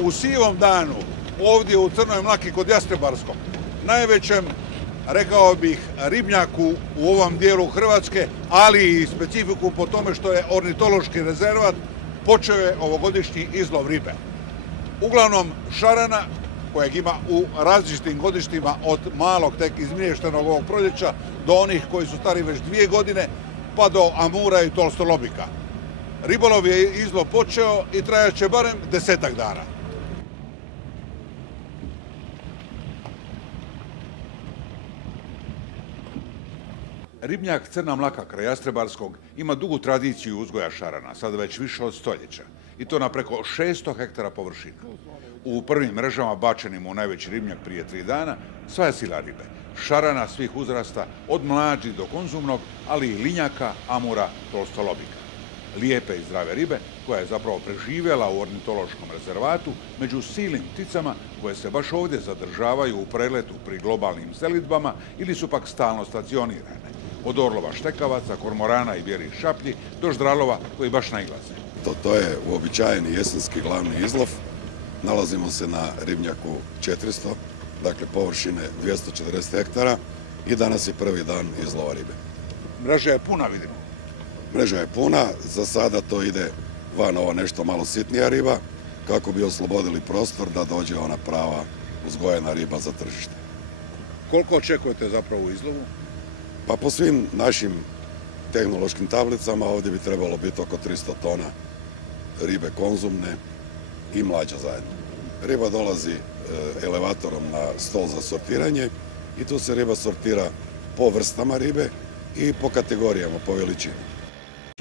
u sivom danu, ovdje u Crnoj Mlaki kod Jastrebarskog, najvećem, rekao bih, ribnjaku u ovom dijelu Hrvatske, ali i specifiku po tome što je ornitološki rezervat, počeo je ovogodišnji izlov ribe. Uglavnom šarana, kojeg ima u različitim godištima od malog tek izmještenog ovog proljeća do onih koji su stari već 2 godine, pa do amura i tolstolobika. Ribolov je izlov počeo i trajat će barem 10-ak dana. Ribnjak Crna Mlaka kraj Jastrebarskog ima dugu tradiciju uzgoja šarana, sad već više od stoljeća, i to na preko 600 hektara površine. U prvim mrežama bačenim u najveći ribnjak prije 3 dana sva je sila ribe. Šarana svih uzrasta, od mlađih do konzumnog, ali i linjaka, amura, tolstolobika. Lijepe i zdrave ribe koja je zapravo preživjela u ornitološkom rezervatu među silnim pticama koje se baš ovdje zadržavaju u preletu pri globalnim selidbama ili su pak stalno stacionirane. Od orlova štekavaca, kormorana i bijelih šaplji do ždralova koji baš nailaze. To je uobičajeni jesenski glavni izlov. Nalazimo se na ribnjaku 400, dakle površine 240 hektara i danas je prvi dan izlova ribe. Mreža je puna, vidimo. Mreža je puna, za sada to ide van ova nešto malo sitnija riba, kako bi oslobodili prostor da dođe ona prava uzgojena riba za tržište. Koliko očekujete zapravo u izlovu? Pa po svim našim tehnološkim tablicama ovdje bi trebalo biti oko 300 tona ribe konzumne i mlađa zajedno. Riba dolazi elevatorom na stol za sortiranje i tu se riba sortira po vrstama ribe i po kategorijama, po veličini.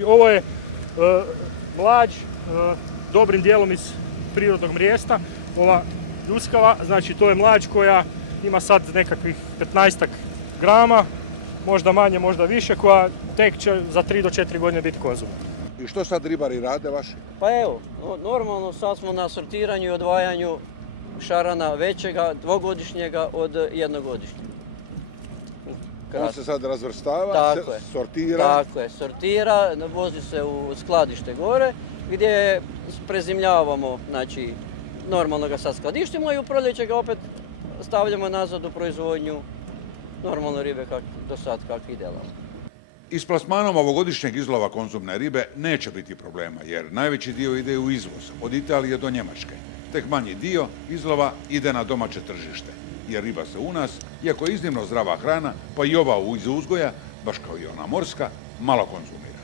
Ovo je mlađ, dobrim dijelom iz prirodnog mrijesta, ova ljuskava, znači to je mlađ koja ima sad nekakvih 15 grama, možda manje, možda više, koja tek će za 3 do 4 godine biti konzumna. I što sad ribari rade vaši? Pa evo, normalno sad smo na sortiranju i odvajanju šarana većega, dvogodišnjega od jednogodišnjega. On se sad razvrstava, sortira. Tako je, sortira, vozi se u skladište gore gdje prezimljavamo, znači normalno ga sad skladištimo i u proljeće ga opet stavljamo nazad u proizvodnju normalno ribe do sad kako i delamo. I s plasmanom ovogodišnjeg izlova konzumne ribe neće biti problema, jer najveći dio ide u izvoz, od Italije do Njemačke. Tek manji dio izlova ide na domaće tržište, jer riba se u nas, iako je iznimno zdrava hrana, pa i ova iz uzgoja, baš kao i ona morska, malo konzumira.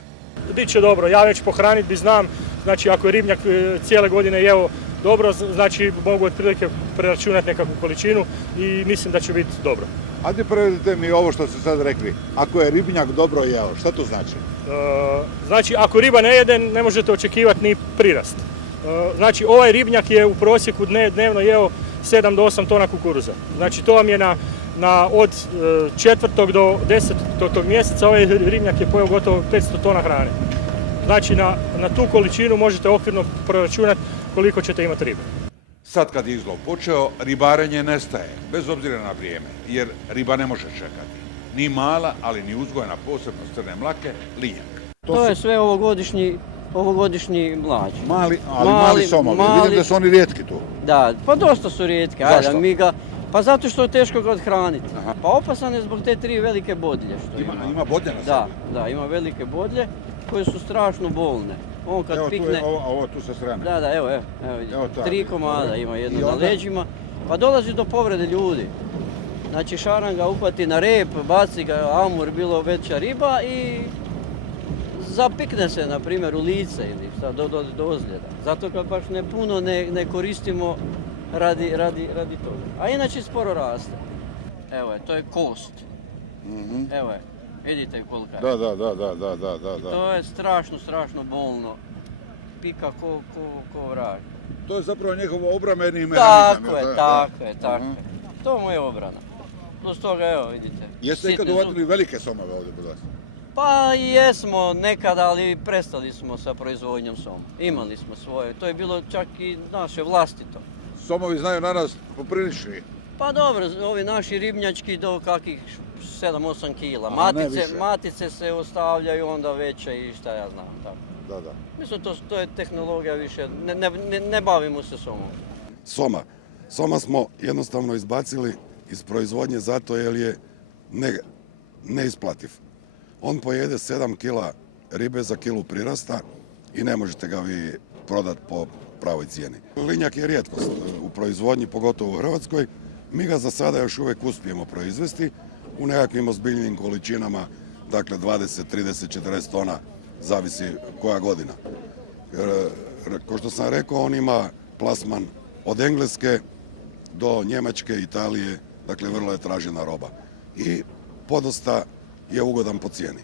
Biće dobro, ja već pohraniti bi znam, znači ako je ribnjak cijele godine jeo dobro, znači mogu otprilike preračunati nekakvu količinu i mislim da će biti dobro. Ajde prevedite mi ovo što ste sad rekli, ako je ribnjak dobro jeo, šta to znači? Znači ako riba ne jede, ne možete očekivati ni prirast. Znači ovaj ribnjak je u prosjeku dnevno jeo 7 do 8 tona kukuruza. Znači to vam je od 4. do 10. mjeseca ovaj ribnjak je pojeo gotovo 500 tona hrane. Znači na tu količinu možete okvirno proračunati koliko ćete imati ribe. Sad kad je izlov počeo, ribarenje nestaje, bez obzira na vrijeme, jer riba ne može čekati. Ni mala, ali ni uzgojena posebno s Crne Mlake, linjak. To je sve ovogodišnji mlađ. Mali somovi, vidim da su oni rijetki tu. Da, pa dosta su rijetki. Zašto? Pa zato što je teško ga odhraniti. Pa opasan je zbog te 3 velike bodlje što ima. Ima bodlje na sebi? Da, ima velike bodlje koje su strašno bolne. On kad pikne... Ovo tu sa strane. Da, evo vidite. 3 komada ima, jedno na leđima. Pa dolazi do povrede ljudi. Znači šaran ga uhvati na rep, baci ga amur, bilo veća riba i zapikne se, na primjer, u lice ili šta, do ozljeda. Zato ga baš puno ne koristimo radi toga. A inače sporo raste. Evo je, to je kost. Evo je, vidite kolika je. Da. To je strašno bolno. Pika ko vrag. To je zapravo njegov obrambeni mehanizam. Tako je. To mu je obrana. Plus toga, evo, vidite. Jeste nekad uvatili velike somove ovdje kod vas? Pa jesmo nekada, ali prestali smo sa proizvodnjom soma. Imali smo svoje, to je bilo čak i naše vlastito. Somovi znaju na nas poprilični. Pa dobro, ovi naši ribnjački do kakvih 7-8 kila. Matice se ostavljaju onda veće i šta ja znam. Tako. Da. Mislim, to je tehnologija više, ne bavimo se somom. Soma. Soma smo jednostavno izbacili iz proizvodnje zato jer je neisplativ. On pojede 7 kila ribe za kilu prirasta i ne možete ga vi prodati po pravoj cijeni. Linjak je rijetkost u proizvodnji, pogotovo u Hrvatskoj. Mi ga za sada još uvijek uspijemo proizvesti u nekakvim ozbiljnim količinama, dakle 20, 30, 40 tona, zavisi koja godina. Kao što sam rekao, on ima plasman od Engleske do Njemačke, Italije, dakle vrlo je tražena roba. I podosta je ugodan po cijeni.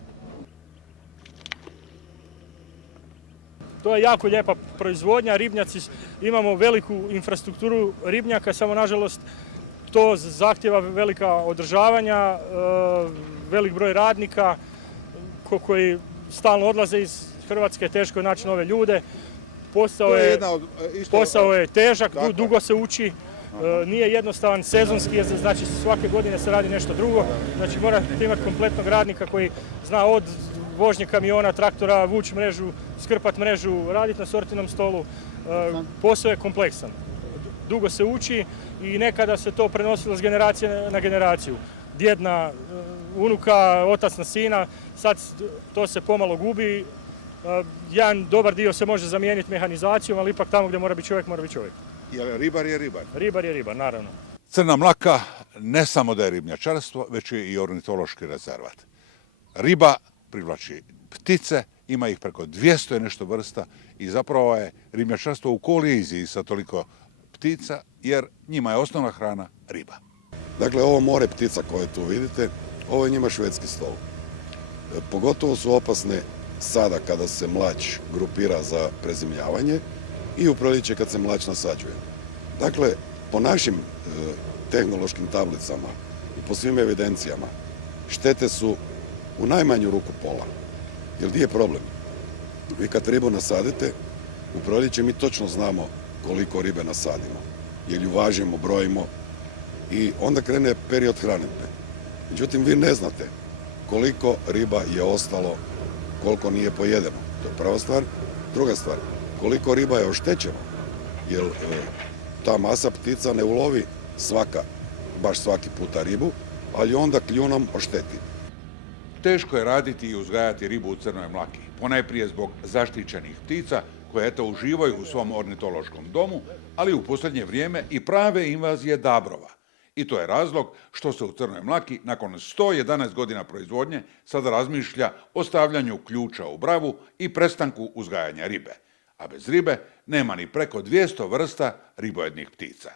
To je jako lijepa proizvodnja, ribnjaci, imamo veliku infrastrukturu ribnjaka, samo nažalost to zahtjeva velika održavanja, velik broj radnika koji stalno odlaze iz Hrvatske, teško je naći nove ljude. Posao je težak, dugo se uči, nije jednostavan, sezonski je, znači svake godine se radi nešto drugo, znači morate imati kompletnog radnika koji zna od vožnje kamiona, traktora, vući mrežu, skrpat mrežu, raditi na sortirnom stolu. Posao je kompleksan. Dugo se uči i nekada se to prenosilo s generacije na generaciju. Djed na unuka, otac na sina, sad to se pomalo gubi. Jedan dobar dio se može zamijeniti mehanizacijom, ali ipak tamo gdje mora biti čovjek, mora biti čovjek. Jer ribar je ribar. Ribar je ribar, naravno. Crna Mlaka ne samo da je ribnjačarstvo, već je i ornitološki rezervat. Riba privlači ptice, ima ih preko 200 i nešto vrsta i zapravo je ribnjačarstvo u koliziji sa toliko ptica, jer njima je osnovna hrana riba. Dakle, ovo more ptica koje tu vidite, ovo je njima švedski stol. Pogotovo su opasne sada kada se mlađ grupira za prezimljavanje i u proljeće kad se mlađ nasađuje. Dakle, po našim tehnološkim tablicama i po svim evidencijama, štete su u najmanju ruku pola. Jer gdje je problem? Vi kad ribu nasadite, u proljeće mi točno znamo koliko ribe nasadimo. Jer ju važimo, brojimo i onda krene period hranidbe. Međutim, vi ne znate koliko riba je ostalo, koliko nije pojedeno. To je prva stvar. Druga stvar, koliko riba je oštećeno. Jer ta masa ptica ne ulovi baš svaki puta ribu, ali onda kljunom ošteti. Teško je raditi i uzgajati ribu u Crnoj Mlaki, ponajprije zbog zaštićenih ptica koje eto uživaju u svom ornitološkom domu, ali u posljednje vrijeme i prave invazije dabrova. I to je razlog što se u Crnoj Mlaki nakon 111 godina proizvodnje sada razmišlja o stavljanju ključa u bravu i prestanku uzgajanja ribe. A bez ribe nema ni preko 200 vrsta ribojednih ptica.